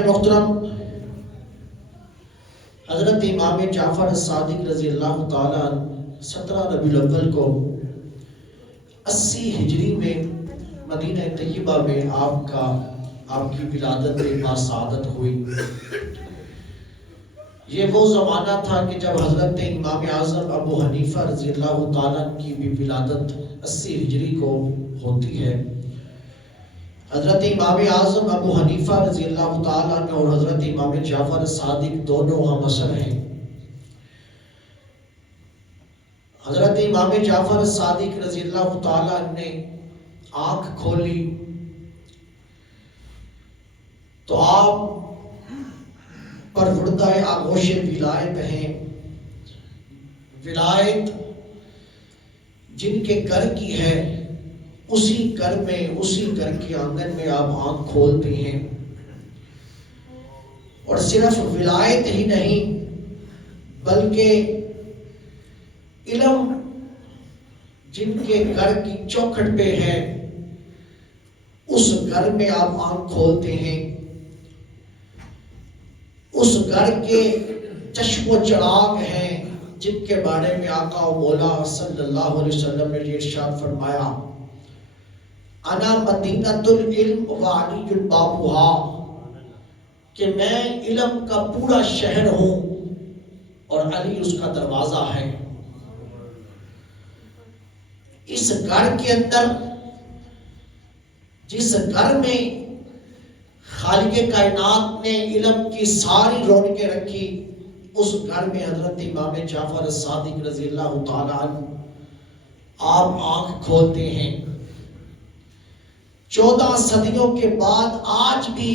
محترم حضرت امام جعفر صادق رضی اللہ تعالیٰ 17 ربیع الاول کو 80 ہجری میں مدینہ طیبہ میں آپ کی ولادت باسعادت ہوئی۔ یہ وہ زمانہ تھا کہ جب حضرت امام اعظم ابو حنیفہ رضی اللہ تعالیٰ کی بھی ولادت 80 ہجری کو ہوتی ہے۔ حضرت امام اعظم ابو حنیفہ رضی اللہ تعالیٰ عنہ اور حضرت امام جعفر صادق دونوں ہم عصر ہیں۔ حضرت امام جعفر صادق رضی اللہ تعالیٰ عنہ نے آنکھ کھولی تو آپ پروردہ آغوش ولایت ہیں۔ ولایت جن کے گھر کی ہے، اسی گھر میں، اسی گھر کے آنگن میں آپ آنکھ کھولتے ہیں۔ اور صرف ولایت ہی نہیں بلکہ علم جن کے گھر کی چوکھٹ پہ ہے، اس گھر میں آپ آنکھ کھولتے ہیں۔ اس گھر کے چشم و چراغ ہیں جن کے بارے میں آقا و مولا صلی اللہ علیہ وسلم نے ارشاد فرمایا، انا مدینۃ العلم وعلی بابها، کہ میں علم کا پورا شہر ہوں اور علی اس کا دروازہ ہے۔ اس گھر کے اندر، جس گھر میں خالق کائنات نے علم کی ساری رونقیں رکھی، اس گھر میں حضرت امام جعفر صادق رضی اللہ تعالیٰ عنہ آپ آنکھ کھولتے ہیں۔ 14 صدیوں کے بعد آج بھی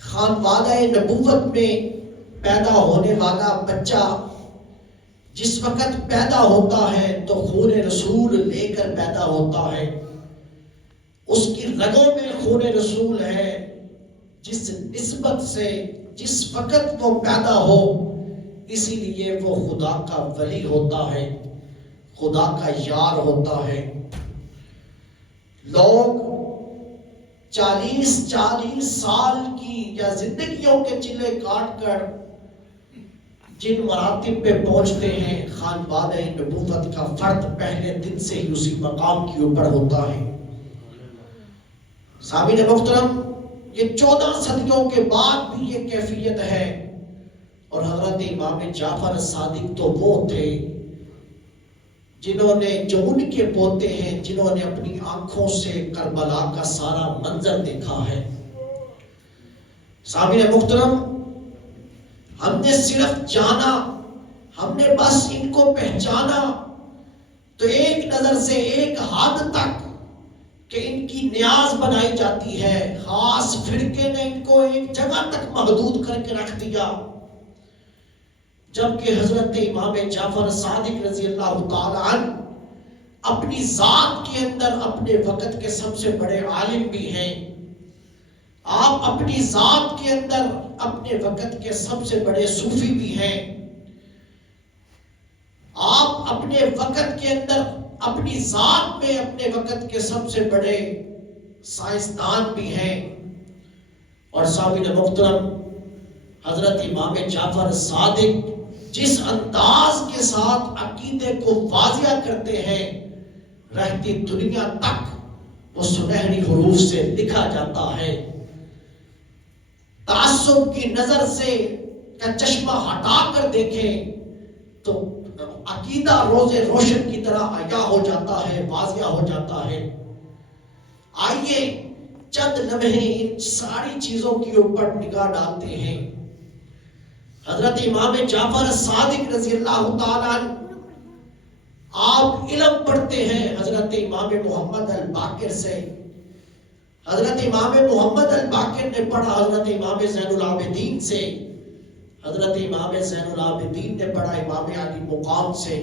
خانوادہ نبوت میں پیدا ہونے والا بچہ جس وقت پیدا ہوتا ہے تو خون رسول لے کر پیدا ہوتا ہے۔ اس کی رگوں میں خون رسول ہے۔ جس نسبت سے جس وقت وہ پیدا ہو، اسی لیے وہ خدا کا ولی ہوتا ہے، خدا کا یار ہوتا ہے۔ لوگ 40 سال کی یا زندگیوں کے چلے کاٹ کر جن مراتب پہ پہنچتے ہیں، خانوادہ نبوت کا فرد پہلے دن سے ہی اسی مقام کے اوپر ہوتا ہے۔ سامعین محترم، یہ 14 صدیوں کے بعد بھی یہ کیفیت ہے۔ اور حضرت امام جعفر صادق تو وہ تھے جنہوں نے، جو ان کے پوتے ہیں، جنہوں نے اپنی آنکھوں سے کربلا کا سارا منظر دیکھا ہے۔ سامعین محترم، ہم نے صرف جانا، ہم نے بس ان کو پہچانا تو ایک نظر سے ایک حد تک کہ ان کی نیاز بنائی جاتی ہے۔ خاص فرقے نے ان کو ایک جگہ تک محدود کر کے رکھ دیا، جبکہ حضرت امام جعفر صادق رضی اللہ تعالی عنہ اپنی ذات کے اندر اپنے وقت کے سب سے بڑے عالم بھی ہیں۔ آپ اپنی ذات کے اندر اپنے وقت کے سب سے بڑے صوفی بھی ہیں۔ آپ اپنے وقت کے اندر، اپنی ذات میں اپنے وقت کے سب سے بڑے سائنسدان بھی ہیں۔ اور سامعین محترم، حضرت امام جعفر صادق جس انداز کے ساتھ عقیدے کو واضح کرتے ہیں، رہتی دنیا تک وہ سنہری حروف سے لکھا جاتا ہے۔ تعصب کی نظر سے کا چشمہ ہٹا کر دیکھیں تو عقیدہ روز روشن کی طرح عیاں ہو جاتا ہے، واضح ہو جاتا ہے۔ آئیے چند لمحے ان ساری چیزوں کے اوپر نگاہ ڈالتے ہیں۔ حضرت امام جعفر صادق رضی اللہ تعالیٰ عنہ، آپ علم پڑھتے ہیں حضرت امام محمد الباقر سے۔ حضرت امام محمد الباقر نے پڑھا حضرت امام زین العابدین سے، حضرت امام زین العابدین نے پڑھا امام علی مقام سے،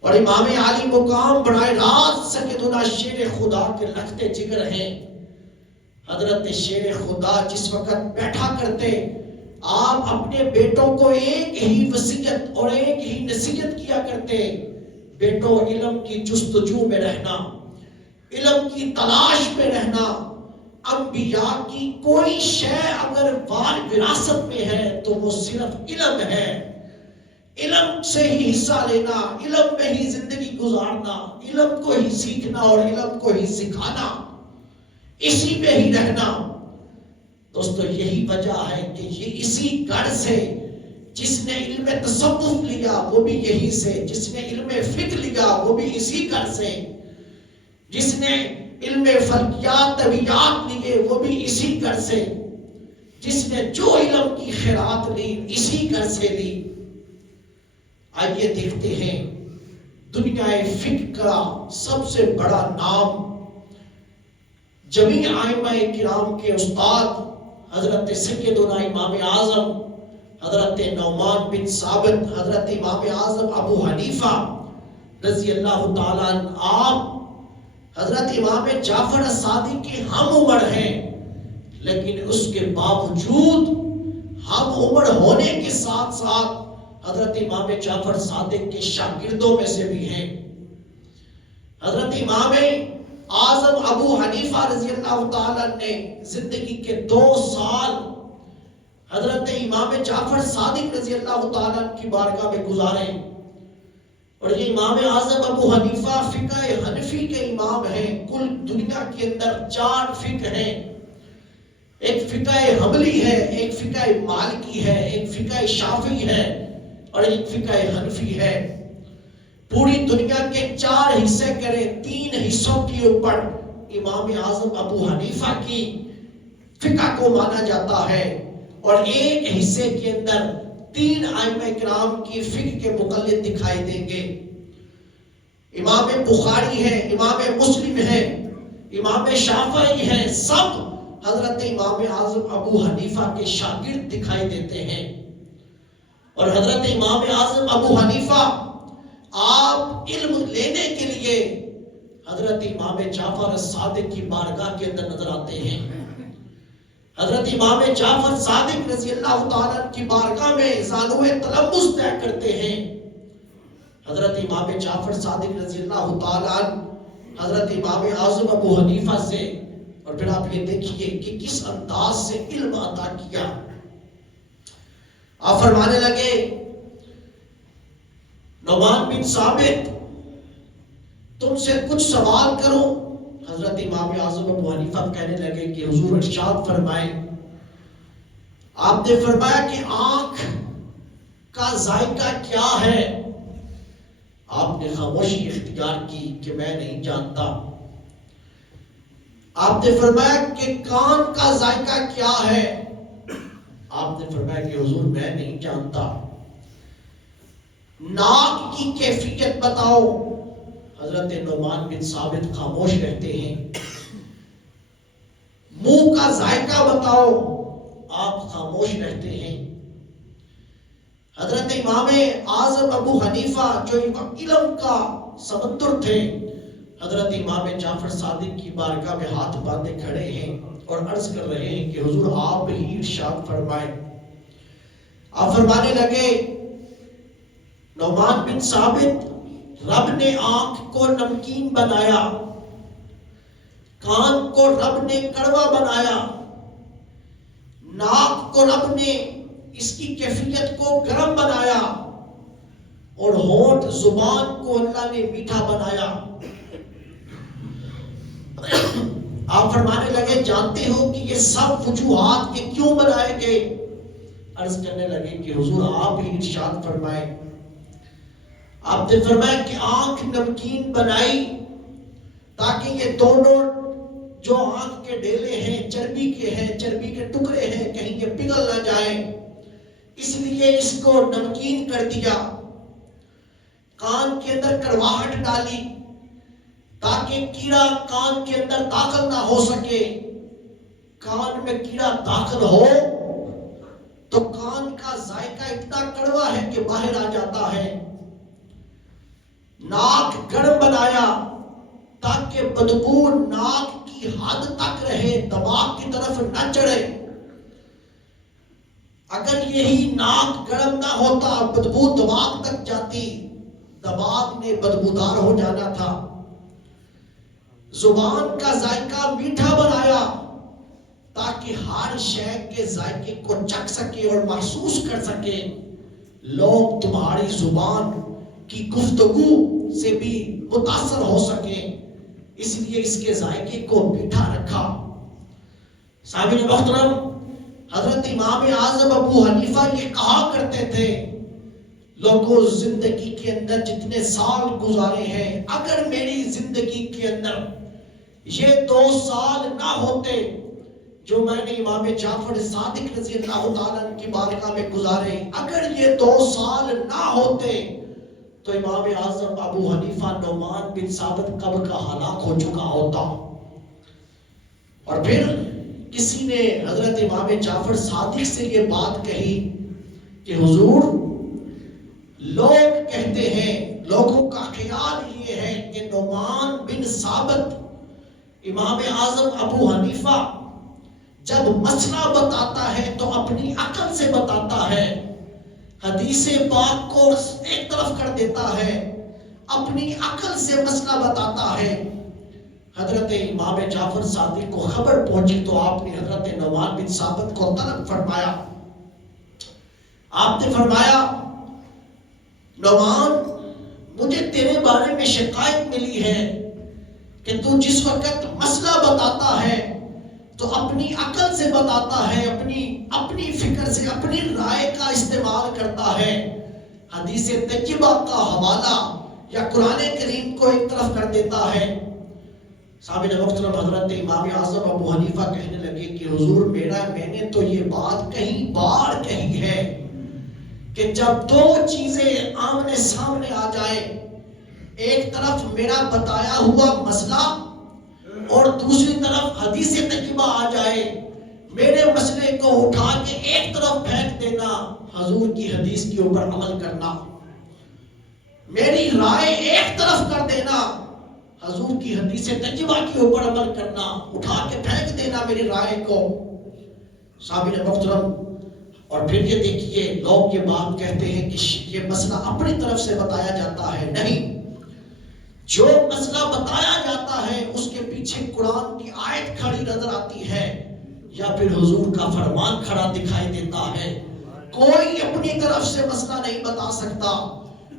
اور امام علی مقام براہ راست سیدنا شیر خدا کے لخت جگر ہیں۔ حضرت شیر خدا جس وقت بیٹھا کرتے، آپ اپنے بیٹوں کو ایک ہی وصیت اور ایک ہی نصیحت کیا کرتے، بیٹوں علم کی جستجو میں رہنا، علم کی تلاش میں رہنا، انبیاء کی کوئی شے اگر وراثت میں ہے تو وہ صرف علم ہے. علم سے ہی حصہ لینا، علم میں ہی زندگی گزارنا، علم کو ہی سیکھنا اور علم کو ہی سکھانا، اسی میں ہی رہنا. دوستو یہی وجہ ہے کہ یہ اسی گڑھ سے جس نے علم تصوف لیا وہ بھی یہی سے، جس نے علم فقہ لیا وہ بھی اسی گھر سے، جس نے علم فلکیات طبیعات لیے وہ بھی اسی گھر سے، جس نے جو علم کی خیرات لی اسی گھر سے لی. آئیے دیکھتے ہیں دنیا فقہ کا سب سے بڑا نام جمیع ائمہ کرام کے استاد حضرت سیدنا امام اعظم حضرت نعمان بن ثابت، حضرت امام اعظم ابو حنیفہ رضی اللہ تعالیٰ عنہ. آپ حضرت امام جعفر صادق کے ہم عمر ہیں، لیکن اس کے باوجود ہم عمر ہونے کے ساتھ ساتھ حضرت امام جعفر صادق کے شاگردوں میں سے بھی ہیں. حضرت امام اعظم ابو حنیفہ رضی اللہ تعالیٰ نے زندگی کے 2 سال حضرت امام جعفر صادق رضی اللہ تعالیٰ کی بارگاہ میں گزارے. اور یہ امام اعظم ابو حنیفہ فقہ حنفی کے امام ہیں. کل دنیا کے اندر 4 فقہ ہیں، ایک فقہ حنبلی ہے، ایک فقہ مالکی ہے، ایک فقہ شافعی ہے اور ایک فقہ حنفی ہے. پوری دنیا کے 4 حصے کریں، 3 حصوں کے اوپر امام اعظم ابو حنیفہ کی فقہ کو مانا جاتا ہے اور ایک حصے کے اندر 3 ائمہ کرام کی فقہ کے مقلد دکھائی دیں گے. امام بخاری ہے، امام مسلم ہے، امام شافعی ہے، سب حضرت امام اعظم ابو حنیفہ کے شاگرد دکھائی دیتے ہیں. اور حضرت امام اعظم ابو حنیفہ آپ علم لینے کے لیے حضرت امام جعفر صادق کی بارگاہ کے اندر نظر آتے ہیں. حضرت امام جعفر صادق رضی اللہ تعالیٰ کی بارگاہ میں زانو تلمس طے کرتے ہیں. حضرت امام جعفر صادق رضی اللہ تعالیٰ حضرت امام اعظم ابو حنیفہ سے، اور پھر آپ یہ دیکھیے کہ کس انداز سے علم عطا کیا. آپ فرمانے لگے نعمان بن ثابت تم سے کچھ سوال کروں. حضرت امام اعظم ابو حنیفہ کہنے لگے کہ حضور ارشاد فرمائیں. آپ نے فرمایا کہ آنکھ کا ذائقہ کیا ہے؟ آپ نے خاموشی اختیار کی کہ میں نہیں جانتا. آپ نے فرمایا کہ کان کا ذائقہ کیا ہے؟ آپ نے فرمایا کہ حضور میں نہیں جانتا. ناک کی کیفیت بتاؤ. حضرت نعمان بن ثابت خاموش رہتے ہیں. منہ کا ذائقہ بتاؤ. آپ خاموش رہتے ہیں. حضرت امام اعظم ابو حنیفہ جو علم کا سمندر تھے، حضرت امام جعفر صادق کی بارگاہ میں ہاتھ باندھے کھڑے ہیں اور عرض کر رہے ہیں کہ حضور آپ ہی ارشاد فرمائیں. آپ فرمانے لگے نعمان بن ثابت رب نے آنکھ کو نمکین بنایا، کان کو رب نے کڑوا بنایا، ناک کو رب نے اس کی کیفیت کو گرم بنایا اور ہونٹ زبان کو اللہ نے میٹھا بنایا. آپ فرمانے لگے جانتے ہو کہ یہ سب وجوہات کے کیوں بنائے گئے؟ عرض کرنے لگے کہ حضور آپ ہی ارشاد فرمائیں. آپ نے فرمایا کہ آنکھ نمکین بنائی تاکہ یہ دونوں جو آنکھ کے ڈیلے ہیں چربی کے ہیں، چربی کے ٹکڑے ہیں، کہیں یہ پگھل نہ جائیں، اس لیے اس کو نمکین کر دیا. کان کے اندر کڑواہٹ ڈالی تاکہ کیڑا کان کے اندر داخل نہ ہو سکے. کان میں کیڑا داخل ہو تو کان کا ذائقہ اتنا کڑوا ہے کہ باہر آ جاتا ہے. ناک گرم بنایا تاکہ بدبو ناک کی حد تک رہے، دماغ کی طرف نہ چڑھے. اگر یہی ناک گرم نہ ہوتا بدبو دماغ تک جاتی، دماغ نے بدبودار ہو جانا تھا. زبان کا ذائقہ میٹھا بنایا تاکہ ہر شے کے ذائقے کو چکھ سکے اور محسوس کر سکے. لوگ تمہاری زبان کی گفتگو سے بھی متاثر ہو سکیں، اس لیے اس کے ذائقے کو میٹھا رکھا. سامعین محترم، حضرت امام اعظم ابو حنیفہ یہ کہا کرتے تھے، لوگوں زندگی کے اندر جتنے سال گزارے ہیں، اگر میری زندگی کے اندر یہ 2 سال نہ ہوتے جو میں نے امام جعفر صادق رضی اللہ تعالیٰ عنہ کی بارگاہ میں گزارے، اگر یہ 2 سال نہ ہوتے تو امام اعظم ابو حنیفہ نعمان بن ثابت کب کا ہلاک ہو چکا ہوتا. اور پھر کسی نے حضرت امام جعفر صادق سے یہ بات کہی کہ حضور، لوگ کہتے ہیں، لوگوں کا خیال یہ ہے کہ نعمان بن ثابت امام اعظم ابو حنیفہ جب مسئلہ بتاتا ہے تو اپنی عقل سے بتاتا ہے، حدیث پاک کو ایک طرف کر دیتا ہے، اپنی عقل سے مسئلہ بتاتا ہے. حضرت امام جعفر صادق کو خبر پہنچی تو آپ نے حضرت نعمان بن ثابت کو طلب فرمایا. آپ نے فرمایا، نعمان، مجھے تیرے بارے میں شکایت ملی ہے کہ تو جس وقت مسئلہ بتاتا ہے تو اپنی عقل سے بتاتا ہے، اپنی فکر سے، اپنی رائے کا استعمال کرتا ہے، حدیث طیبہ کا حوالہ یا قرآن کریم کو ایک طرف کر دیتا ہے. سامعین محترم، حضرت امام اعظم ابو حنیفہ کہنے لگے کہ حضور، میں نے تو یہ بات کئی بار کہی ہے کہ جب 2 چیزیں آمنے سامنے آ جائیں، ایک طرف میرا بتایا ہوا مسئلہ اور دوسری طرف حدیث طیبہ آ جائے، میرے مسئلے کو اٹھا کے ایک طرف پھینک دینا، حضور کی حدیث کے اوپر عمل کرنا، میری رائے ایک طرف کر دینا، حضور کی حدیث طیبہ کے اوپر عمل کرنا، اٹھا کے پھینک دینا میری رائے کو. سامعین محترم، اور پھر یہ دیکھیے، لوگ یہ بات کہتے ہیں کہ یہ مسئلہ اپنی طرف سے بتایا جاتا ہے. نہیں، جو مسئلہ بتایا جاتا ہے اس کے پیچھے قرآن کی آیت کھڑی نظر آتی ہے یا پھر حضور کا فرمان کھڑا دکھائی دیتا ہے. کوئی اپنی طرف سے مسئلہ نہیں بتا سکتا،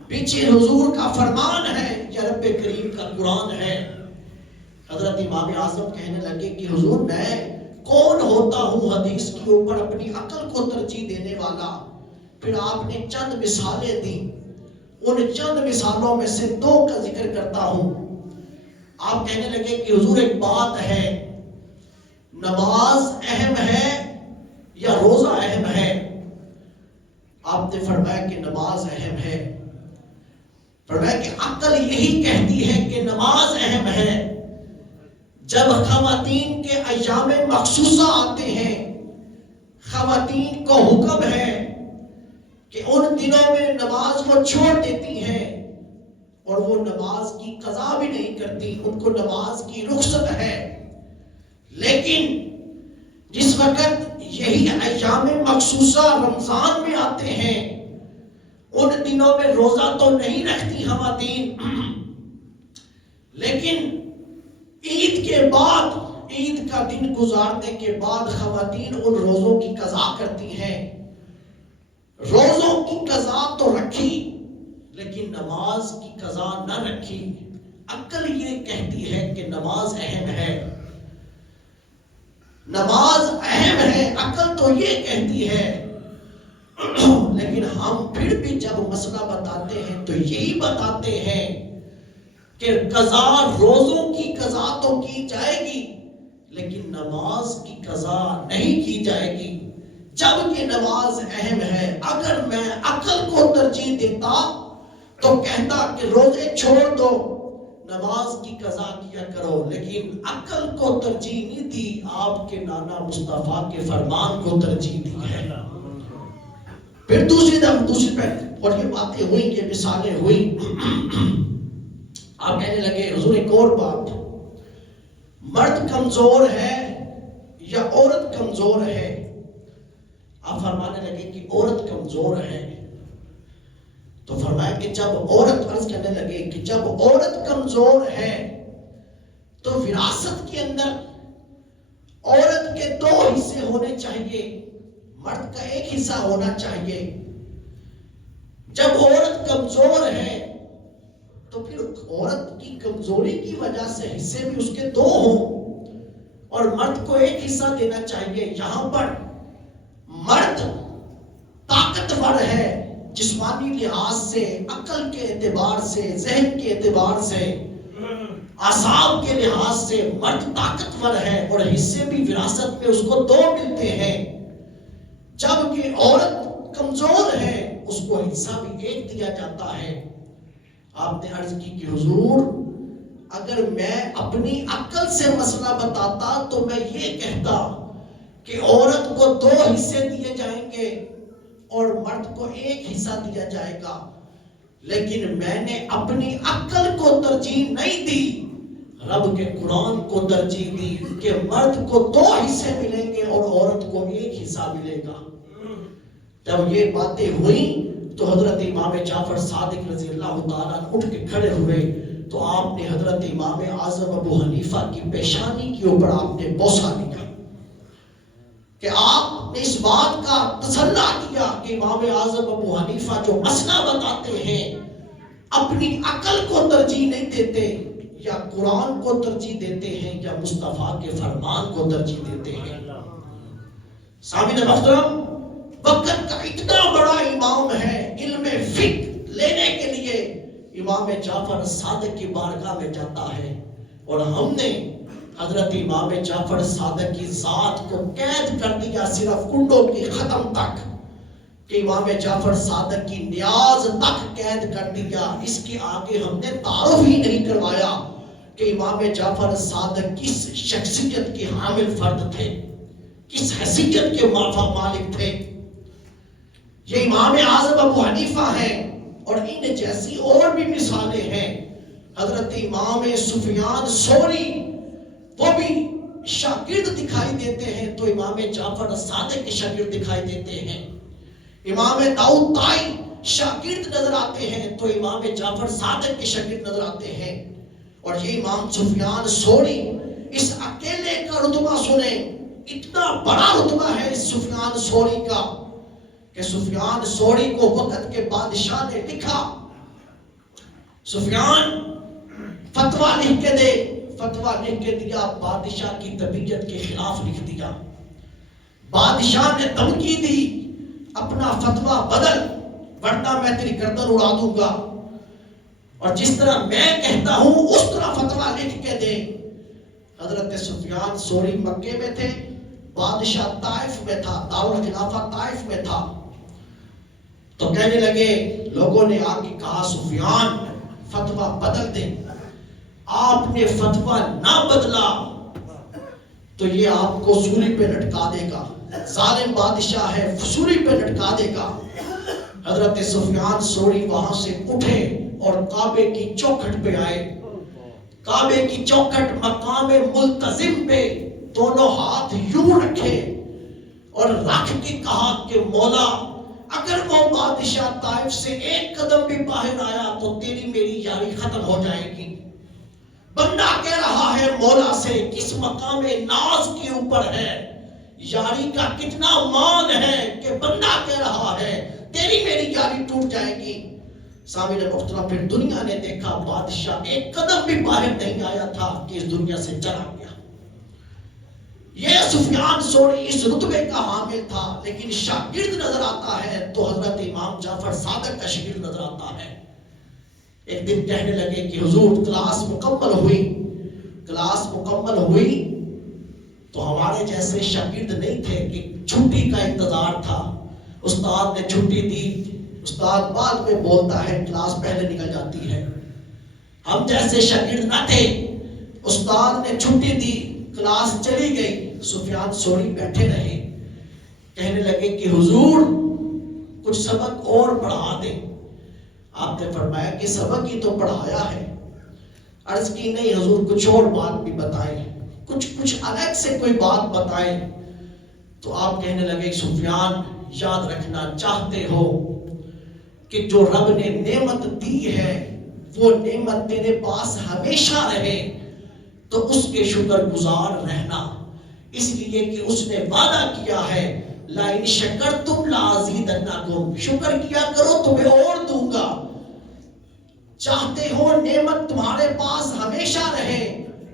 پیچھے حضور کا فرمان ہے یا رب کریم کا قرآن ہے. حضرت امام اعظم کہنے لگے کہ حضور، میں کون ہوتا ہوں حدیث کے اوپر اپنی عقل کو ترجیح دینے والا. پھر آپ نے چند مثالیں دی، ان چند مثالوں میں سے 2 کا ذکر کرتا ہوں. آپ کہنے لگے کہ حضور، ایک بات ہے، نماز اہم ہے یا روزہ اہم ہے؟ آپ نے فرمایا کہ نماز اہم ہے. فرمایا کہ عقل یہی کہتی ہے کہ نماز اہم ہے. جب خواتین کے ایام مخصوصہ آتے ہیں، خواتین کو حکم ہے کہ ان دنوں میں نماز کو چھوڑ دیتی ہیں اور وہ نماز کی قضا بھی نہیں کرتی، ان کو نماز کی رخصت ہے. لیکن جس وقت یہی ایام مخصوصہ رمضان میں آتے ہیں، ان دنوں میں روزہ تو نہیں رکھتی خواتین، لیکن عید کے بعد، عید کا دن گزارنے کے بعد خواتین ان روزوں کی قضا کرتی ہیں. روزوں کی قضا تو رکھی لیکن نماز کی قضا نہ رکھی. عقل یہ کہتی ہے کہ نماز اہم ہے، نماز اہم ہے، عقل تو یہ کہتی ہے. لیکن ہم پھر بھی جب مسئلہ بتاتے ہیں تو یہی بتاتے ہیں کہ قضا، روزوں کی قضا تو کی جائے گی لیکن نماز کی قضا نہیں کی جائے گی. جبکہ نماز اہم ہے. اگر میں عقل کو ترجیح دیتا تو کہتا کہ روزے چھوڑ دو، نماز کی قضا کیا کرو، لیکن عقل کو ترجیح نہیں دی، آپ کے نانا مصطفیٰ کے فرمان کو ترجیح دی ہے. پھر دوسری پہ اور یہ باتیں ہوئی، یہ مثالیں ہوئی. آپ کہنے لگے حضور، ایک اور بات، مرد کمزور ہے یا عورت کمزور ہے؟ آپ فرمانے لگے کہ عورت کمزور ہے. تو فرمایا کہ جب عورت، عرض کرنے لگے کہ جب عورت کمزور ہے تو وراثت کے اندر عورت کے دو حصے ہونے چاہیے، مرد کا ایک حصہ ہونا چاہیے۔ جب عورت کمزور ہے تو پھر عورت کی کمزوری کی وجہ سے حصے بھی اس کے دو ہوں، اور مرد کو ایک حصہ دینا چاہیے۔ یہاں پر مرد طاقتور ہے، جسمانی لحاظ سے، عقل کے اعتبار سے، ذہن کے اعتبار سے، اعصاب کے لحاظ سے مرد طاقتور ہے، اور حصے بھی وراثت میں اس کو دو ملتے ہیں، جبکہ عورت کمزور ہے، اس کو حصہ بھی ایک دیا جاتا ہے۔ آپ نے عرض کی کہ حضور اگر میں اپنی عقل سے مسئلہ بتاتا تو میں یہ کہتا کہ عورت کو دو حصے دیے جائیں گے اور مرد کو ایک حصہ دیا جائے گا، لیکن میں نے اپنی عقل کو ترجیح نہیں دی، رب کے قرآن کو ترجیح دی کہ مرد کو دو حصے ملیں گے اور عورت کو ایک حصہ ملے گا۔ جب یہ باتیں ہوئیں تو حضرت امام جعفر صادق رضی اللہ تعالیٰ اٹھ کے کھڑے ہوئے تو آپ نے حضرت امام اعظم ابو حنیفہ کی پیشانی کے اوپر آپ نے بوسہ لیا کہ آپ نے اس بات کا تسلی کیا کہ امام اعظم ابو حنیفہ جو مسئلہ بتاتے ہیں اپنی عقل کو ترجیح نہیں دیتے، یا قرآن کو ترجیح دیتے ہیں، یا مصطفیٰ کے فرمان کو ترجیح دیتے ہیں۔ سامعین محترم، وقت کا اتنا بڑا امام ہے، علم فقہ لینے کے لیے امام جعفر صادق کی بارگاہ میں جاتا ہے، اور ہم نے حضرت امام جعفر صادق کی ذات کو قید کر دیا صرف کنڈوں کی ختم تک، کہ امام جعفر صادق کی نیاز تک قید کر دیا۔ اس کے آگے ہم نے تعارف ہی نہیں کروایا کہ امام جعفر صادق کس شخصیت کے حامل فرد تھے، کس حیثیت کے مالک تھے۔ یہ امام اعظم ابو حنیفہ ہیں، اور ان جیسی اور بھی مثالیں ہیں۔ حضرت امام سفیان ثوری وہ بھی شاگرد دکھائی دیتے ہیں تو امام جعفر صادق کے شاگرد دکھائی دیتے ہیں۔ امام داؤد طائی شاگرد نظر آتے ہیں تو امام جعفر صادق کے شاگرد نظر آتے ہیں، اور یہ امام سفیان ثوری، اس اکیلے کا رتبہ سنیں، اتنا بڑا رتبہ ہے اس سفیان ثوری کا کہ سفیان ثوری کو وقت کے بادشاہ نے لکھا، سفیان فتویٰ لکھ کے دے، فتویٰ لکھ کے دیا، بادشاہ کی طبیعت کے خلاف لکھ دیا۔ بادشاہ نے دھمکی دی اپنا فتویٰ بدل ورنہ میں تیری گردن اڑا دوں گا، اور جس طرح میں کہتا ہوں اس طرح فتویٰ لکھ کے دے۔ حضرت سفیان ثوری مکے میں تھے، بادشاہ طائف میں تھا، دارالخلافہ طائف میں تھا، تو کہنے لگے، لوگوں نے آ کے کہا سفیان فتویٰ بدل دے، آپ نے فتویٰ نہ بدلا تو یہ آپ کو سولی پہ لٹکا دے گا، ظالم بادشاہ ہے، سولی پہ لٹکا دے گا۔ حضرت سفیان ثوری وہاں سے اٹھے اور کعبے کی چوکھٹ پہ آئے، کعبے کی چوکھٹ مقام ملتزم پہ دونوں ہاتھ یوں رکھے اور رکھ کے کہا کہ مولا اگر وہ بادشاہ طائف سے ایک قدم بھی باہر آیا تو تیری میری یاری ختم ہو جائے گی۔ بندہ کہہ رہا ہے مولا سے، کس مقام ناز کے اوپر ہے، یاری کا کتنا مان ہے کہ بندہ کہہ رہا ہے تیری میری یاری ٹوٹ جائے گی۔ سامعین محترم، پھر دنیا نے دیکھا بادشاہ ایک قدم بھی باہر نہیں آیا تھا کہ اس دنیا سے چلا گیا۔ یہ سفیان ثوری اس رتبے کا حامل تھا، لیکن شاگرد نظر آتا ہے تو حضرت امام جعفر صادق کا شاگرد نظر آتا ہے۔ ایک دن کہنے لگے کہ حضور کلاس مکمل ہوئی تو ہمارے جیسے شاگرد نہیں تھے کہ چھٹی کا انتظار تھا، استاد نے چھٹی دی، استاد بعد میں بولتا ہے، کلاس پہلے نکل جاتی ہے۔ ہم جیسے شاگرد نہ تھے، استاد نے چھٹی دی، کلاس چلی گئی، سفیان ثوری بیٹھے رہے، کہنے لگے کہ حضور کچھ سبق اور پڑھا دیں۔ آپ نے فرمایا کہ سبق ہی تو پڑھایا ہے۔ عرض کی نہیں حضور کچھ اور بات بھی بتائیں، کچھ الگ سے کوئی بات بتائیں۔ تو آپ کہنے لگے سفیان یاد رکھنا چاہتے ہو کہ جو رب نے نعمت دی ہے وہ نعمت تیرے پاس ہمیشہ رہے تو اس کے شکر گزار رہنا، اس لیے کہ اس نے وعدہ کیا ہے لَإِن شَكَرْتُمْ لَأَزِيدَنَّكُمْ، شکر کیا کرو تمہیں اور دوں گا. چاہتے ہو نعمت تمہارے پاس ہمیشہ رہے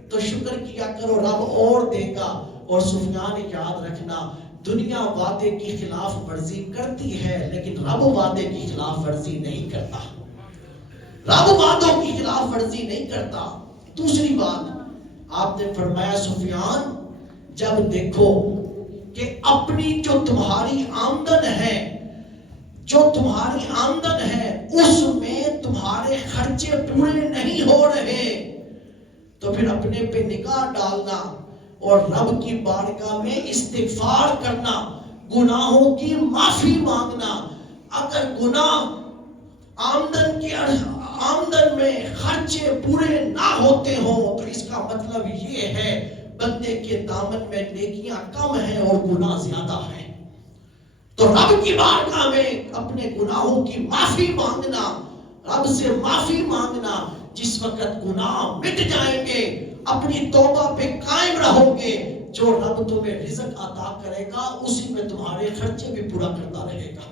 تو شکر کیا کرو، رب اور دے گا. اور سفیان یاد رکھنا، دنیا وعدے کی خلاف ورزی کرتی ہے لیکن رب وعدے کی خلاف ورزی نہیں کرتا. رب وعدوں کی خلاف ورزی نہیں کرتا. دوسری بات آپ نے فرمایا سفیان جب دیکھو کہ اپنی جو تمہاری آمدن ہے، جو تمہاری آمدن ہے اس میں تمہارے خرچے پورے نہیں ہو رہے تو پھر اپنے پہ نگاہ ڈالنا اور رب کی بارگاہ میں استغفار کرنا، گناہوں کی معافی مانگنا. اگر گناہ آمدن میں خرچے پورے نہ ہوتے ہوں تو اس کا مطلب یہ ہے بندے کے دامن میں نیکیاں کم ہیں اور گناہ زیادہ ہیں. تو رب کی بارگاہ میں اپنے گناہوں کی معافی مانگنا، رب سے معافی مانگنا. جس وقت گناہ مٹ جائیں گے اپنی توبہ پہ قائم رہو گے، جو رب تمہیں رزق عطا کرے گا اسی میں تمہارے خرچے بھی پورا کرتا رہے گا.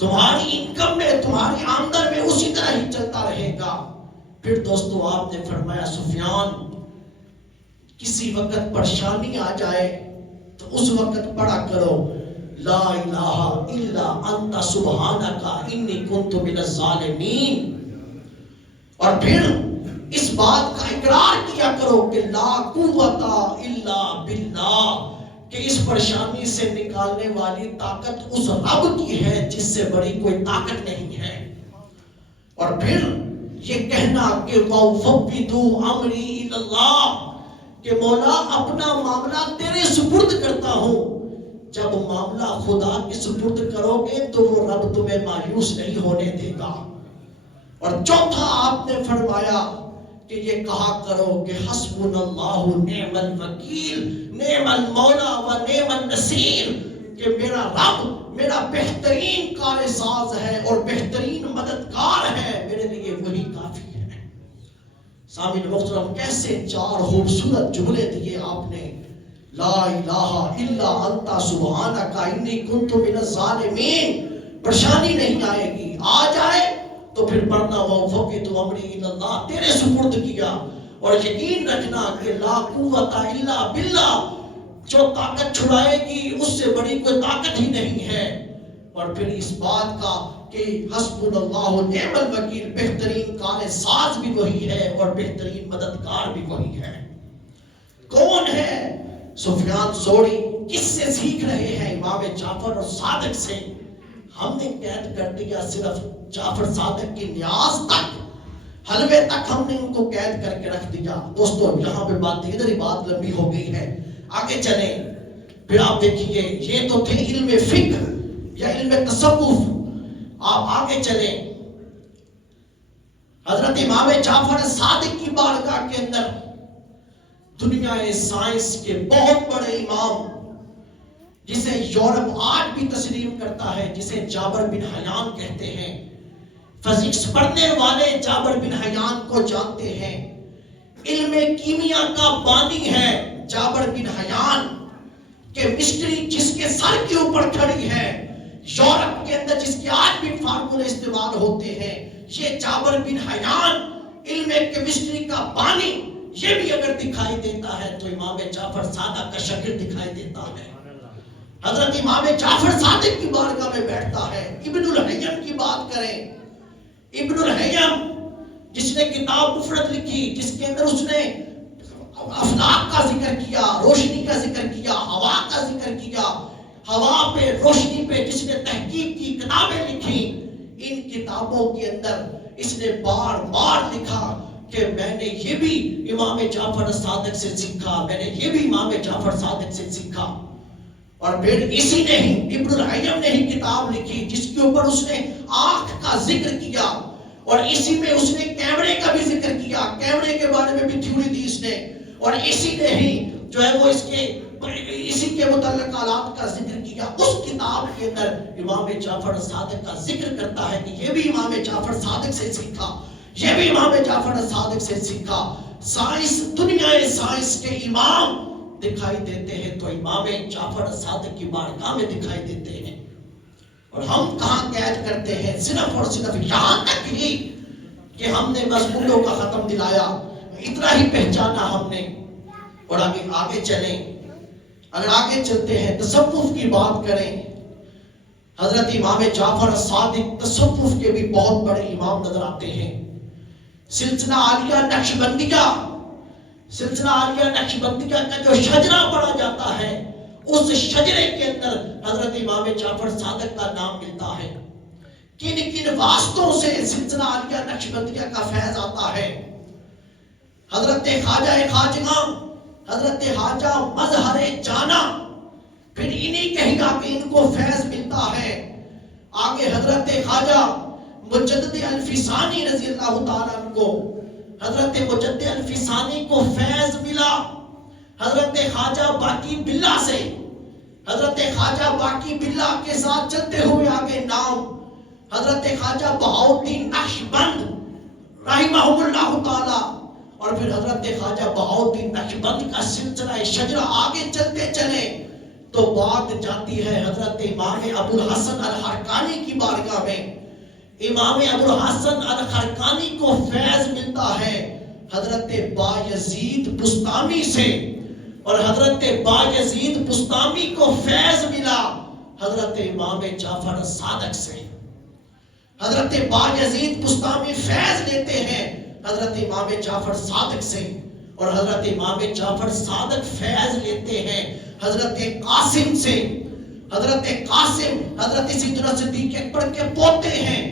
تمہاری انکم میں، تمہاری آمدن میں اسی طرح ہی چلتا رہے گا. پھر دوستو آپ نے فرمایا سفیان کسی وقت پریشانی آ جائے تو اس وقت پڑھا کرو لا الہ الا انت سبحانک انی کنت من الظالمین. اور پھر اس بات کا اقرار کیا کرو کہ لا قوت الا باللہ، کہ اس پریشانی سے نکالنے والی طاقت اس رب کی ہے جس سے بڑی کوئی طاقت نہیں ہے. اور پھر یہ کہنا کہ وَأُفَوِّضُ أَمْرِي إِلَى اللَّهِ، کہ مولا اپنا معاملہ تیرے سپرد کرتا ہوں. جب معاملہ خدا کے سپرد کرو گے تو وہ رب تمہیں مایوس نہیں ہونے دے گا. اور چوتھا آپ نے فرمایا کہ یہ کہا کرو کہ حسبنا اللہ نعم الوکیل نعم المولا و نعم النصیر، کہ میرا رب میرا بہترین کار ساز ہے اور بہترین مددگار ہے، میرے لیے وہی کافی ہے. سامعین محترم کیسے چار خوبصورت جملے دیے آپ نے. لا الہ الا انت سبحانک انی کنت من الظالمین. پریشانی نہیں آئے گی، آ جائے تو پھر پڑھنا وَأُفَوِّضُ أَمْرِي إِلَى اللَّهِ، تیرے سپرد کیا. اور یقین رکھنا کہ لا قوت الا باللہ، جو طاقت چھڑائے گی اس سے بڑی کوئی طاقت ہی نہیں ہے. اور پھر اس بات کا کہ حسبنا اللہ نعم الوکیل، بہترین کار ساز بھی وہی ہے اور بہترین مددگار بھی وہی ہے. کون ہے؟ سفیان ثوری. کس سے سیکھ رہے ہیں؟ امام جعفر اور صادق سے. ہم نے قید کر دیا صرف جعفر صادق کی نیاز تک، حلوے تک ہم نے ان کو قید کر کے رکھ دیا. دوستو یہاں پہ بات ادھر ہی بات لمبی ہو گئی ہے، آگے چلیں. پھر آپ دیکھیے یہ تو تھے علم فقہ یا علم تصوف. آپ آگے چلیں. حضرت امام جعفر صادق کی بارگاہ کے اندر دنیا سائنس کے بہت بڑے امام، جسے یورپ آج بھی تسلیم کرتا ہے، جسے جابر بن حیان کہتے ہیں. فزکس پڑھنے والے جابر بن حیان کو جانتے ہیں. علم کیمیا کا بانی ہے جابر بن حیان، کہ مسٹری جس کے سر کے اوپر کھڑی ہے، یورپ کے اندر جس کے آج بھی فارمولے استعمال ہوتے ہیں، یہ جابر بن حیان علم کیمسٹری کا بانی. یہ بھی اگر دکھائی دیتا ہے تو امام جعفر صادق کا شاگرد دکھائی دیتا ہے. حضرت امام جعفر صادق کی بارگاہ میں بیٹھتا ہے. ابن الحیم کی بات کریں، ابن الحیم جس نے کتاب مفرد لکھی، جس کے اندر اس نے افلاک کا ذکر کیا، روشنی کا ذکر کیا، ہوا کا ذکر کیا، ہوا پہ روشنی پہ جس نے تحقیق کی کتابیں لکھی. ان کتابوں کے اندر اس نے بار بار لکھا کہ میں نے یہ بھی امام جعفر صادق سے سیکھا، میں نے یہ بھی امام جعفر صادق سے سیکھا. اور پھر اسی نے ہی ابن الحیم نے ہی کتاب لکھی جس کے اوپر اس نے آنکھ کا ذکر کیا، اور اسی میں اس نے کیمرے کا بھی ذکر کیا، کیمرے کے بارے میں بھی تھیوری دی اس نے. اور اسی نے ہی جو ہے وہ اسی کے متعلق آلات کا ذکر کیا. اس کتاب کے اندر امام جعفر صادق کا ذکر کرتا ہے کہ یہ بھی امام جعفر صادق سے سیکھا، یہ بھی امام جعفر صادق سے سیکھا. سائنس، دنیا سائنس کے امام دکھائی دیتے ہیں تو امام جعفر صادق کی بارگاہ میں دکھائی دیتے ہیں. اور ہم کہاں قید کرتے ہیں؟ صرف اور صرف یہاں تک ہی کہ ہم نے مضمونوں کا ختم دلایا، اتنا ہی پہچانا ہم نے. اور اگر آگے چلیں، اگر آگے چلتے ہیں تصوف کی بات کریں، حضرت امام جعفر صادق تصوف کے بھی بہت بڑے امام نظر آتے ہیں. سلسلہ عالیہ نقشبندیہ، سلسلہ عالیہ نقشبندیہ کا جو شجرہ پڑھا جاتا ہے، اس شجرے کے اندر حضرت امام جعفر صادق کا نام ملتا ہے. کن کن واسطوں سے سلسلہ عالیہ نقشبندیہ کا فیض آتا ہے؟ حضرت خواجہ خواجگاں، حضرت خواجہ مظہر جانا، پھر انہی کہیں گا کہ ان کو فیض ملتا ہے. آگے حضرت خواجہ مجدد الفسانی رضی اللہ تعالیٰ عنہ کو، حضرت مجدد الفسانی کو فیض ملا حضرت خواجہ باقی باللہ سے. حضرت خواجہ باقی باللہ کے ساتھ چلتے ہوئے آگے نام حضرت خواجہ بہاؤالدین نقشبند رحمہ اللہ تعالی، اور پھر حضرت خواجہ بہاؤالدین نقشبند کا سلسلہ شجرہ آگے چلتے چلے تو بات جاتی ہے حضرت امام ابو الحسن الخرقانی کی بارگاہ میں. امام ابو الحسن الخرقانی کو فیض ملتا ہے حضرت بایزید بسطامی سے، اور حضرت بایزید بسطامی کو فیض ملا حضرت امام جعفر صادق سے. حضرت بایزید بسطامی فیض لیتے ہیں حضرت امام جعفر صادق سے، اور حضرت امام جعفر صادق فیض لیتے ہیں حضرت قاسم سے. حضرت قاسم حضرت سیدنا صدیق اکبر کے پوتے ہیں،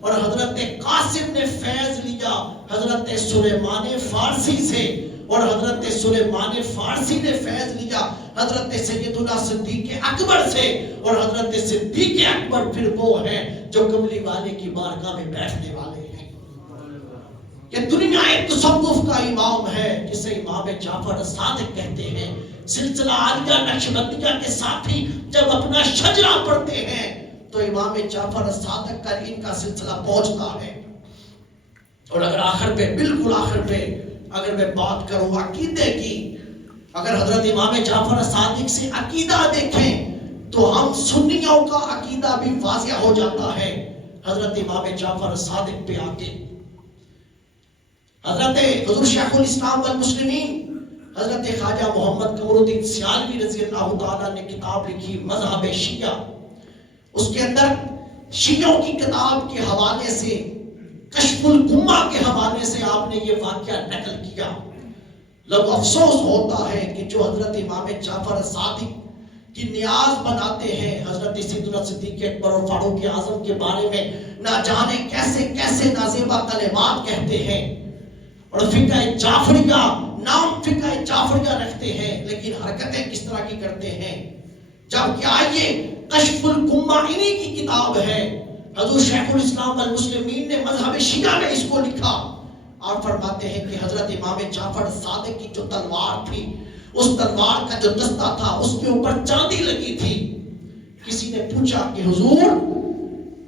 اور حضرت قاسم نے فیض لیا حضرت سلیمان فارسی سے، اور حضرت سلیمان فارسی نے فیض لیا حضرت سیدنا صدیق اکبر سے، اور حضرت صدیق اکبر پھر وہ ہیں جو کملی والے کی بارگاہ میں بیٹھنے والے ہیں. یہ دنیا ایک تصوف کا امام ہے جسے امام جعفر صادق کہتے ہیں. سلسلہ عالیہ نقشبندیہ کے ساتھی جب اپنا شجرہ پڑھتے ہیں تو امام جعفر صادق کا ان کا سلسلہ پہنچتا ہے. اور اگر آخر پہ، بالکل آخر پہ اگر میں بات کروں عقیدے کی، اگر حضرت امام جعفر صادق سے عقیدہ دیکھیں تو ہم سنیوں کا عقیدہ بھی واضح ہو جاتا ہے حضرت امام جعفر صادق پہ آ کے. حضرت حضور شیخ الاسلام والمسلمین حضرت خواجہ محمد قمر الدین سیالوی رضی اللہ تعالیٰ نے کتاب لکھی مذہب شیعہ. اس کے اندر شیعوں کی کتاب کے حوالے سے، کشف الغمہ کے حوالے سے آپ نے یہ واقعہ نقل کیا. لوگ افسوس ہوتا ہے کہ جو حضرت امام جعفر صادق کی نیاز بناتے ہیں حضرت سیدنا صدیق اکبر اور فاروق اعظم کے بارے میں نہ جانے کیسے کیسے نازیبہ کلمات کہتے ہیں، اور فقہ جعفریہ نام فقہ جعفریہ رکھتے ہیں، لیکن حرکتیں کس طرح کی کرتے ہیں. جبکہ آئیے کشف الغمہ انہی کی کتاب ہے. حضور شیخ الاسلام والمسلمین نے مذہب شیعہ میں اس کو لکھا. آپ فرماتے ہیں کہ حضرت امام جعفر صادق کی جو تلوار تھی، اس تلوار کا جو دستہ تھا اس کے اوپر چاندی لگی تھی. کسی نے پوچھا کہ حضور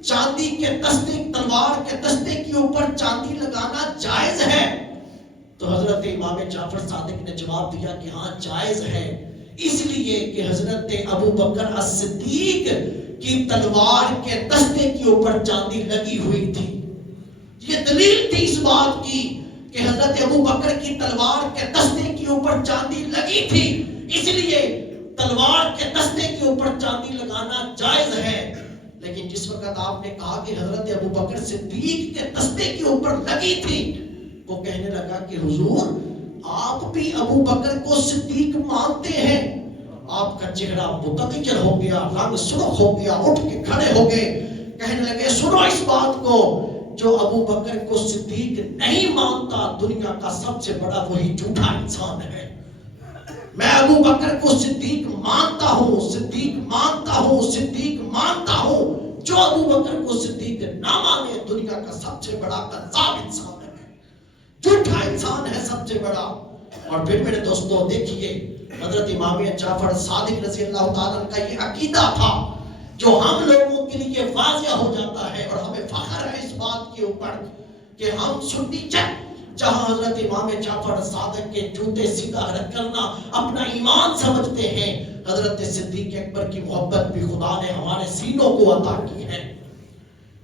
چاندی کے دستے، تلوار کے دستے کے اوپر چاندی لگانا جائز ہے؟ تو حضرت امام جعفر صادق نے جواب دیا کہ ہاں جائز ہے، اس لیے کہ حضرت ابو بکر الصدیق کی تلوار کے دستے کے اوپر چاندی لگی ہوئی تھی. یہ دلیل تھی اس بات کی کہ حضرت ابو بکر کی تلوار کے دستے کے اوپر چاندی لگی تھی، اس لیے تلوار کے دستے کے اوپر چاندی لگانا جائز ہے. لیکن جس وقت آپ نے کہا کہ حضرت ابو بکر صدیق کے دستے کے اوپر لگی تھی، وہ کہنے لگا کہ حضور آپ بھی ابو بکر کو صدیق مانتے ہیں؟ آپ کا چہرہ متغیر ہو گیا، رنگ سرخ ہو گیا، اٹھ کے کھڑے ہو گئے، کہنے لگے سنو اس بات کو، جو ابو بکر کو صدیق نہیں مانتا دنیا کا سب سے بڑا وہی جھوٹا انسان ہے. میں ابو بکر کو صدیق مانتا ہوں، صدیق مانتا ہوں، صدیق مانتا ہوں. جو ابو بکر کو صدیق نہ مانے دنیا کا سب سے بڑا کذاب انسان ہے، جھوٹا انسان ہے سب سے بڑا. اور پھر میرے دوستوں دیکھیے حضرت امام جعفر صادق رضی اللہ تعالیٰ کا یہ عقیدہ تھا جو ہم لوگوں کے لیے واضح ہو جاتا ہے، اور ہمیں فخر ہے اس بات کے اوپر کہ ہم سنی جب جہاں حضرت امام جعفر صادق کے جوتے سیدھا کرنا اپنا ایمان سمجھتے ہیں، حضرت صدیق اکبر کی محبت بھی خدا نے ہمارے سینوں کو عطا کی ہے۔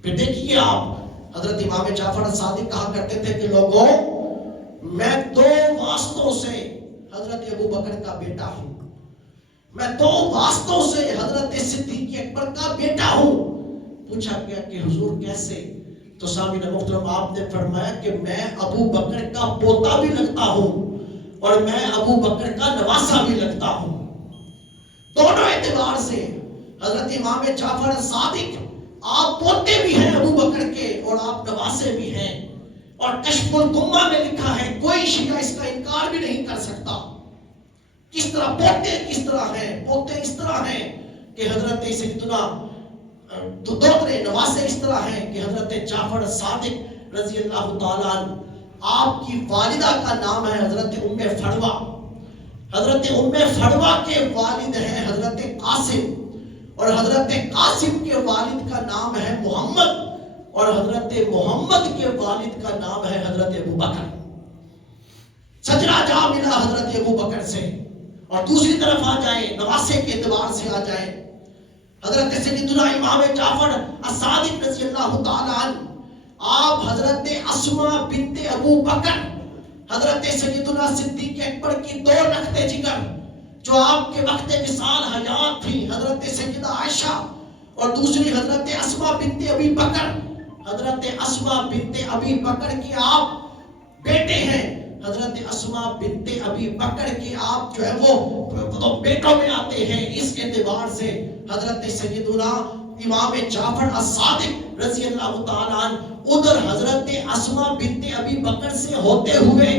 پھر دیکھیے آپ، حضرت امام جعفر صادق کہا کرتے تھے کہ لوگوں، میں 2 واسطوں سے حضرت ابو بکر کا بیٹا ہوں، میں 2 واسطوں سے حضرت صدیق اکبر کا بیٹا ہوں۔ پوچھا گیا کہ حضور کیسے؟ تو سامعین محترم آپ نے فرمایا کہ میں ابو بکر کا پوتا بھی لگتا ہوں اور میں ابو بکر کا نواسا بھی لگتا ہوں۔ دونوں اعتبار سے حضرت امام جعفر صادق آپ پوتے بھی ہیں ابو بکر کے اور آپ نواسے بھی ہیں، اور کشف الغمہ میں لکھا ہے کوئی شیعہ اس کا انکار بھی نہیں کر سکتا۔ کس طرح پوتے کس طرح ہیں؟ پوتے اس طرح ہیں کہ حضرت سیدنا دوترے نواسے اس طرح ہیں کہ حضرت جعفر صادق رضی اللہ تعالیٰ عنہ، آپ کی والدہ کا نام ہے حضرت ام فڑوا، حضرت ام فڑوا کے والد ہیں حضرت قاسم، اور حضرت قاسم کے والد کا نام ہے محمد، اور حضرت محمد کے والد کا نام ہے حضرت ابو بکر۔ سجرا جا ملا حضرت ابو بکر سے۔ اور دوسری طرف آ جائیں، نواسے کے اعتبار سے آ جائیں، حضرت سیدنا امام جعفر الصادق رضی اللہ تعالیٰ عنہ، آپ حضرت اسما بنت ابو بکر، حضرت سیدنا صدیق اکبر کی 2 رخت جگر جو آپ کے وقت وصال حیات تھی، حضرت سیدہ عائشہ اور دوسری حضرت اسما بنت ابی بکر، حضرت اسما بنت ابی بکر کی آپ بیٹے ہیں، حضرت اسما بنت ابی بکر کی آپ جو ہے وہ بیٹوں میں آتے ہیں۔ اس اعتبار سے حضرت سیدنا امام جعفر الصادق رضی اللہ تعالیٰ عنہ ادھر حضرت اسما بنت ابی بکر سے ہوتے ہوئے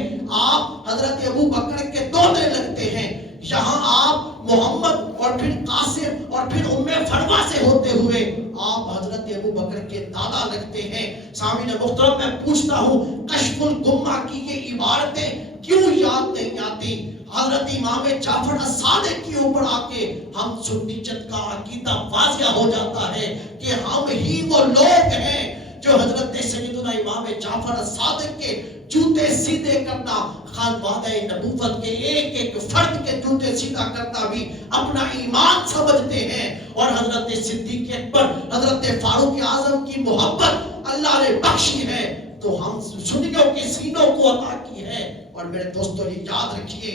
آپ حضرت ابو بکر کے دوتے لگتے ہیں، یہاں آپ محمد اور پھر قاسم اور پھر ام فڑوا سے ہوتے ہوئے آپ حضرت ابو بکر کے دادا لگتے ہیں۔ سامعین محترم، میں پوچھتا ہوں کشف الغمہ کی یہ عبارتیں کیوں یاد نہیں آتی؟ حضرت امام جعفر الصادق کے اوپر آ کے ہم سنیت کا عقیدہ واضح ہو جاتا ہے کہ ہم ہی وہ لوگ ہیں جو حضرت سیدنا امام جعفر الصادق کے جوتے سیدھے کرنا، خاندان نبوت کے ایک ایک فرد کے جوتے سیدھا کرنا بھی اپنا ایمان سمجھتے ہیں، اور حضرت صدیق اکبر، حضرت فاروق اعظم کی محبت اللہ نے بخشی ہے تو ہم سنیوں کے سینوں کو عطا کی ہے۔ اور میرے دوستوں یہ یاد رکھیے،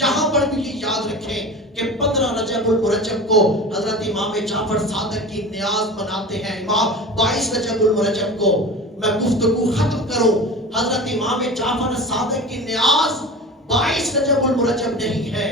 یہاں پر بھی یہ یاد رکھیں کہ 15 رجب المرجب کو حضرت امام جعفر صادق کی نیاز مناتے ہیں۔ امام 22 رجب المرجب کو میں گفتگو ختم کروں، حضرت امام جعفر صادق کی نیاز 22 رجب المرجب نہیں ہے،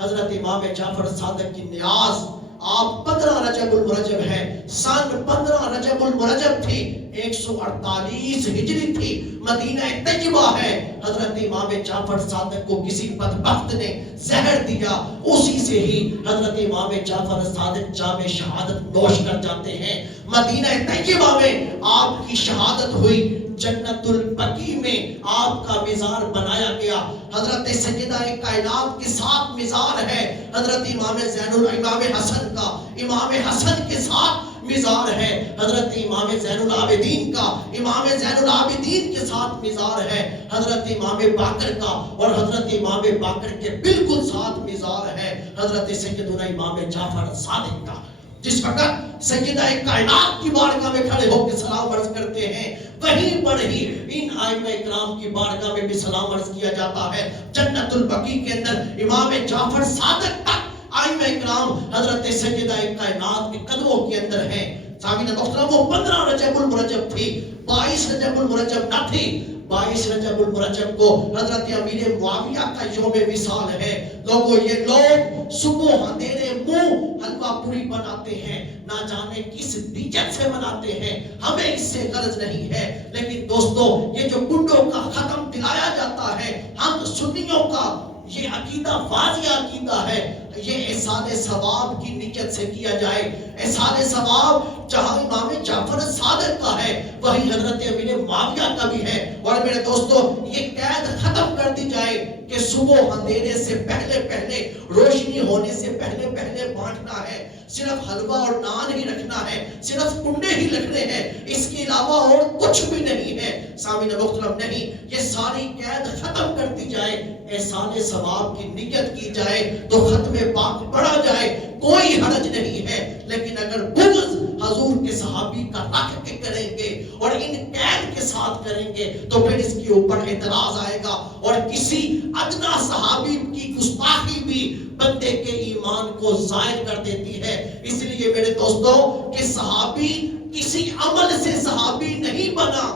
حضرت امام جعفر صادق کی نیاز آپ 15 رجب المرجب ہے۔ سن 15 رجب المرجب تھی، 148 ہجری تھی، مدینہ طیبہ ہے۔ حضرت امام جعفر صادق کو کسی بدبخت نے زہر دیا، اسی سے ہی حضرت امام جعفر صادق جام شہادت نوش کر جاتے ہیں۔ مدینہ طیبہ میں آپ کی شہادت ہوئی، جنت البقیع میں آپ کا مزار بنایا گیا۔ حضرت سیدہ کائنات کے ساتھ مزار ہے، حضرت امام حسن کا، امام حسن کے ساتھ مزار ہے، حضرت امام زین العابدین کا، امام زین العابدین کے ساتھ مزار ہے، حضرت امام باقر کا، اور حضرت امام باقر کے بالکل ساتھ مزار ہے حضرت سیدنا امام جعفر صادق کا۔ جس وقت سیدہ کائنات کی بارگاہ میں کھڑے ہو کے سلام عرض کرتے ہیں، وہیں پر ہی ان ائمہ اکرام کی بارگاہ میں بھی سلام عرض کیا جاتا ہے۔ جنت البقیع کے اندر امام جعفر صادق تک ائمہ اکرام حضرت سیدہ کائنات کے قدموں کے اندر ہیں۔ سامعین محترم، وہ 15 رجب المرجب تھی، 22 رجب المرجب نہ تھی۔ 22 رجب المرجب کو حضرت امیر معاویہ کا یوم وصال ہے۔ لوگوں، یہ لوگ صبح اندھیرے منہ حلوہ پوری بناتے ہیں، نہ جانے کس دیجت سے مناتے ہیں، ہمیں اس سے غرض نہیں ہے، لیکن دوستو یہ جو گنڈوں کا ختم دلایا جاتا ہے، ہم سنیوں کا یہ عقیدہ واضح عقیدہ ہے. یہ احسان ثواب کی نیت سے کیا جائے. احسان ثواب جہاں امام جعفر صادق کا ہے وہی حضرت امیر معاویہ کا بھی ہے. اور میرے دوستو یہ قید ختم کر دی جائے کہ صبح اندھیرے سے پہلے پہلے روشنی ہونے سے پہلے پہلے بانٹنا ہے. صرف حلوہ اور نان ہی رکھنا ہے, صرف کنڈے ہی رکھنے ہیں, اس کے علاوہ اور کچھ بھی نہیں ہے. سامعین محترم نہیں, یہ ساری قید ختم کر دی جائے, احسان ثواب کی نیت کی جائے تو ختم پاک پڑھا جائے, کوئی حرج نہیں ہے. لیکن اگر بغض حضور کے صحابی کا رکھ کے کریں گے اور ان قید کے ساتھ کریں گے تو پھر اس کے اوپر اعتراض آئے گا, اور کسی ادنا صحابی کی گستاخی بھی بندے کے ایمان کو زائل کر دیتی ہے. اس لیے میرے دوستوں کہ صحابی کسی عمل سے صحابی نہیں بنا.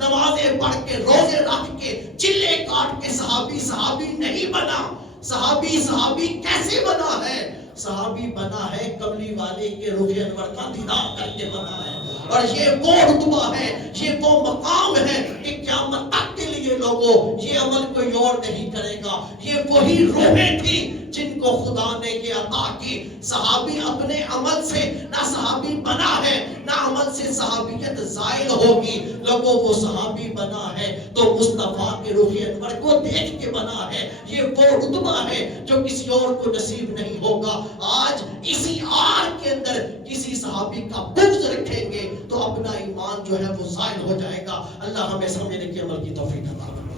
نمازیں پڑھ کے, روزے رکھ کے, چلے کاٹ کے صحابی نہیں بنا. صحابی کیسے بنا ہے؟ صحابی بنا ہے کملی والے کے رخ انور کا دیدار کر کے بنا ہے. اور یہ وہ رتبہ ہے, یہ وہ مقام ہے کہ قیامت تک کے لیے لوگوں یہ عمل کوئی اور نہیں کرے گا. یہ وہی روحیں تھی جن کو خدا نے یہ عطا کی. صحابی اپنے عمل سے نہ صحابی بنا ہے, نہ عمل سے صحابیت زائل ہوگی. لوگوں وہ صحابی بنا ہے تو مصطفیٰ کے رخ انور کو دیکھ کے بنا ہے. یہ وہ رتبہ ہے جو کسی اور کو نصیب نہیں ہوگا. آج اسی آر کے اندر کسی صحابی کا بغض رکھیں گے تو اپنا ایمان جو ہے وہ زائل ہو جائے گا. اللہ ہمیں سمجھنے کی عمل کی توفیق عطا فرمائے.